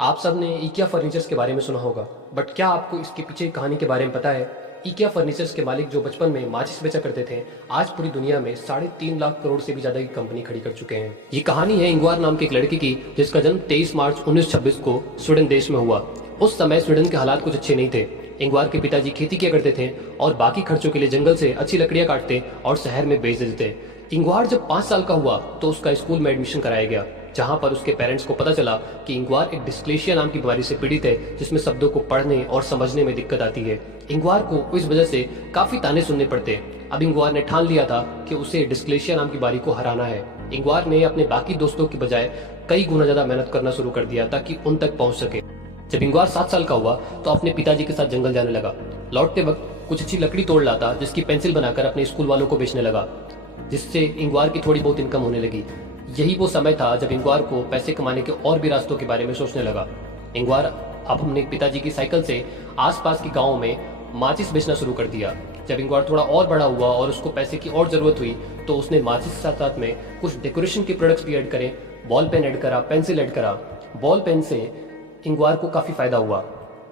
आप सब ने इकिया फर्नीचर्स के बारे में सुना होगा, बट क्या आपको इसके पीछे की कहानी के बारे में पता है? इकिया फर्नीचर्स के मालिक जो बचपन में माचिस बेचा करते थे, आज पूरी दुनिया में 3.5 लाख करोड़ से भी ज्यादा की कंपनी खड़ी कर चुके हैं। ये कहानी है इंगवार नाम के एक लड़के की, जिसका जन्म 23 मार्च 1926 को स्वीडन देश में हुआ। उस समय स्वीडन के हालात कुछ अच्छे नहीं थे। इंगवार के पिताजी खेती किया करते थे और बाकी खर्चों के लिए जंगल से अच्छी लकड़ियां काटते और शहर में बेच देते। इंगवार जब 5 साल का हुआ तो उसका स्कूल में एडमिशन कराया गया, जहां पर उसके पेरेंट्स को पता चला कि इंगवार एक डिस्लेक्सिया नाम की बीमारी से पीड़ित है, जिसमें शब्दों को पढ़ने और समझने में दिक्कत आती है। इंगवार को इस वजह से काफी ताने सुनने पड़ते। अब इंगवार ने ठान लिया था कि उसे डिस्लेक्सिया नाम की बीमारी को हराना है। इंगवार ने अपने बाकी दोस्तों की बजाय कई गुना ज्यादा मेहनत करना शुरू कर दिया ताकि उन तक पहुंच सके। जब इंगवार 7 साल का हुआ तो अपने पिताजी के साथ जंगल जाने लगा। लौटते वक्त कुछ अच्छी लकड़ी तोड़ लाता, जिसकी पेंसिल बनाकर अपने स्कूल वालों को बेचने लगा, जिससे इंगवार की थोड़ी बहुत इनकम होने लगी। यही वो समय था जब इंगवार को पैसे कमाने के और भी रास्तों के बारे में सोचने लगा। इंगवार अब अपने पिताजी की साइकिल से आसपास के गाँव में माचिस बेचना शुरू कर दिया। जब इंगवार थोड़ा और बड़ा हुआ और उसको पैसे की और जरूरत हुई तो उसने माचिस के साथ साथ में कुछ डेकोरेशन के प्रोडक्ट्स भी ऐड करे। बॉल पेन ऐड करा, पेंसिल ऐड करा। बॉल पेन से इंगवार को काफी फायदा हुआ।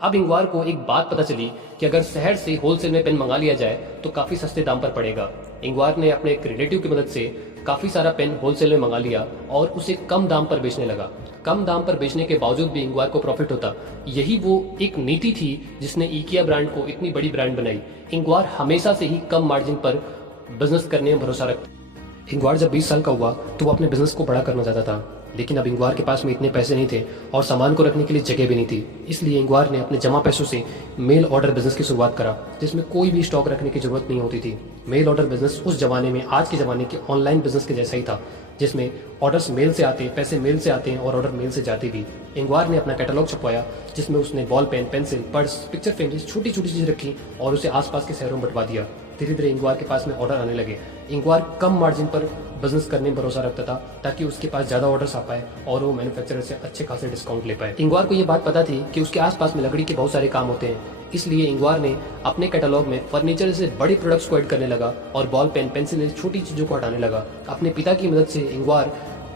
अब इंगवार को एक बात पता चली कि अगर शहर से होलसेल में पेन मंगा लिया जाए तो काफी सस्ते दाम पर पड़ेगा। इंगवार ने अपने एक रिलेटिव की मदद से काफी सारा पेन होलसेल में मंगा लिया और उसे कम दाम पर बेचने लगा। कम दाम पर बेचने के बावजूद भी इंगवार को प्रॉफिट होता। यही वो एक नीति थी जिसने इकिया ब्रांड को इतनी बड़ी ब्रांड बनाई। इंगवार हमेशा से ही कम मार्जिन पर बिजनेस करने में भरोसा रखता। इंगवार जब 20 साल का हुआ तो वो अपने बिजनेस को बड़ा करना चाहता था, लेकिन अब इंगवार के पास में इतने पैसे नहीं थे और सामान को रखने के लिए जगह भी नहीं थी। इसलिए इंगवार ने अपने जमा पैसों से मेल ऑर्डर बिजनेस की शुरुआत करा, जिसमें कोई भी स्टॉक रखने की जरूरत नहीं होती थी। मेल ऑर्डर बिजनेस उस जमाने में आज के जमाने के ऑनलाइन बिजनेस के जैसा ही था, जिसमें ऑर्डर्स मेल से आते, पैसे मेल से आते हैं और ऑर्डर मेल से जाते भी। इंगवार ने अपना कैटलॉग छपवाया, जिसमें उसने ball pen, pencil, purse, picture frame जैसी छोटी छोटी चीजें रखी और उसे आसपास के शहरों में बंटवा दिया। धीरे धीरे इंगवार के पास में ऑर्डर आने लगे। इंगवार कम मार्जिन पर बिजनेस करने में भरोसा रखता था ताकि उसके पास ज्यादा ऑर्डर्स आ पाए और वो मैन्युफैक्चरर से अच्छे खासे डिस्काउंट ले पाए। इंगवार को ये बात पता थी कि उसके आसपास में लकड़ी के बहुत सारे काम होते हैं, इसलिए इंगवार ने अपने कैटलॉग में फर्नीचर से बड़े प्रोडक्ट्स को ऐड करने लगा और बॉल पेन, पेंसिल जैसी छोटी चीजों को हटाने लगा। अपने पिता की मदद से इंगवार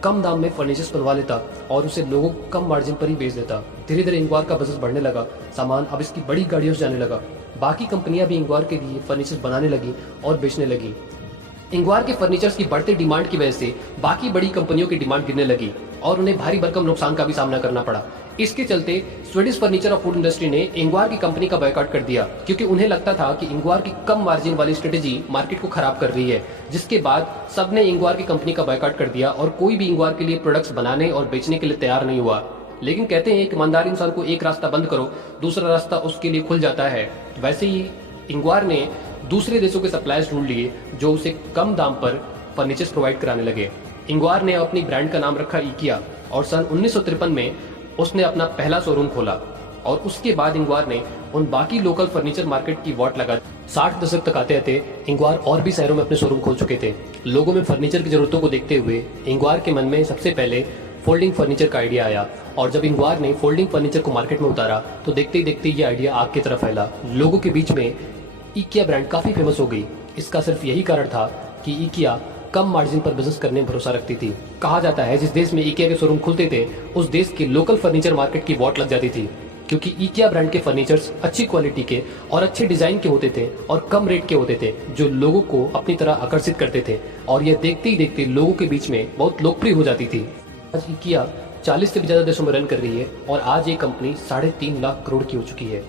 कम दाम में फर्नीचर्स बनवा लेता और उसे लोगों को कम मार्जिन पर ही बेच देता। धीरे धीरे इंगवार का बिजनेस बढ़ने लगा। सामान अब इसकी बड़ी गाड़ियों से जाने लगा। बाकी कंपनियां भी इंगवार के लिए फर्नीचर बनाने लगी और बेचने लगी। इंगवार के फर्नीचर्स की बढ़ती डिमांड की वजह से बाकी बड़ी कंपनियों की डिमांड गिरने लगी और उन्हें भारी भरकम नुकसान का भी सामना करना पड़ा। इसके चलते स्वीडिश फर्नीचर और फूड इंडस्ट्री ने इंगवार की कंपनी का बॉयकॉट कर दिया, क्योंकि उन्हें लगता था कि इंगवार की कम मार्जिन वाली स्ट्रेटेजी मार्केट को खराब कर रही है। जिसके बाद सबने इंगवार की कंपनी का बॉयकॉट कर दिया और कोई भी इंगवार के लिए प्रोडक्ट्स बनाने और बेचने के लिए तैयार नहीं हुआ। लेकिन कहते हैं कि ईमानदार इंसान को एक रास्ता बंद करो, दूसरा रास्ता उसके लिए खुल जाता है। वैसे ही इंगवार ने दूसरे देशों के सप्लायर्स ढूंढ लिए जो उसे कम दाम पर फर्नीचर्स प्रोवाइड कराने लगे। इंगवार ने अपनी ब्रांड का नाम रखा इकिया और सन 1953 में उसने अपना पहला शोरूम खोला और उसके बाद इंगवार ने उन बाकी लोकल फर्नीचर मार्केट की वॉट लगा। 60 दशक तक आते आते इंगवार और भी शहरों में अपने शोरूम खोल चुके थे। लोगों में फर्नीचर की जरूरतों को देखते हुए इंगवार के मन में सबसे पहले फोल्डिंग फर्नीचर का आइडिया आया और जब इंगवार ने फोल्डिंग फर्नीचर को मार्केट में उतारा तो देखते ही देखते ये आइडिया आग की तरफ फैला। लोगों के बीच में इकिया ब्रांड काफी फेमस हो गई। इसका सिर्फ यही कारण था कि इकिया कम मार्जिन पर बिजनेस करने में भरोसा रखती थी। कहा जाता है जिस देश में इकिया के शोरूम खुलते थे उस देश के लोकल फर्नीचर मार्केट की वॉट लग जाती थी, क्योंकि इकिया ब्रांड के फर्नीचर्स अच्छी क्वालिटी के और अच्छे डिजाइन के होते थे और कम रेट के होते थे, जो लोगों को अपनी तरह आकर्षित करते थे और यह देखते ही देखते लोगों के बीच में बहुत लोकप्रिय हो जाती थी। आज इकिया 40 से भी ज्यादा देशों में रन कर रही है और आज ये कंपनी 3.5 लाख करोड़ की हो चुकी है।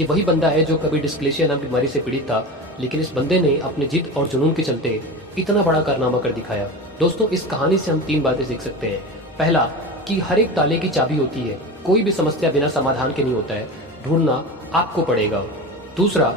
ये वही बंदा है जो कभी डिस्लेक्सिया नाम की बीमारी से पीड़ित था, लेकिन इस बंदे ने अपने जिद और जुनून के चलते इतना बड़ा कारनामा कर दिखाया। दोस्तों, इस कहानी से हम 3 बातें सीख सकते हैं। पहला, कि हर एक ताले की चाबी होती है, कोई भी समस्या बिना समाधान के नहीं होता है, ढूंढना आपको पड़ेगा। दूसरा,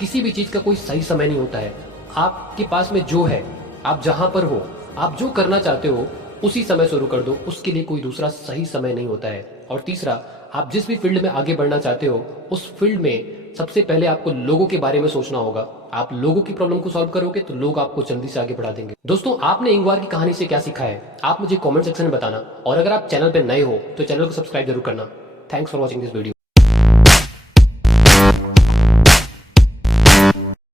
किसी भी चीज का कोई सही समय नहीं होता है। आपके पास में जो है, आप जहां पर हो, आप जो करना चाहते हो उसी समय शुरू कर दो, उसके लिए कोई दूसरा सही समय नहीं होता है। और तीसरा, आप जिस भी फील्ड में आगे बढ़ना चाहते हो उस फील्ड में सबसे पहले आपको लोगों के बारे में सोचना होगा। आप लोगों की प्रॉब्लम को सॉल्व करोगे तो लोग आपको जल्दी से आगे बढ़ा देंगे। दोस्तों, आपने इंगवार की कहानी से क्या सीखा है आप मुझे कमेंट सेक्शन में बताना और अगर आप चैनल पे नए हो तो चैनल को सब्सक्राइब जरूर करना। Thanks for watching this video.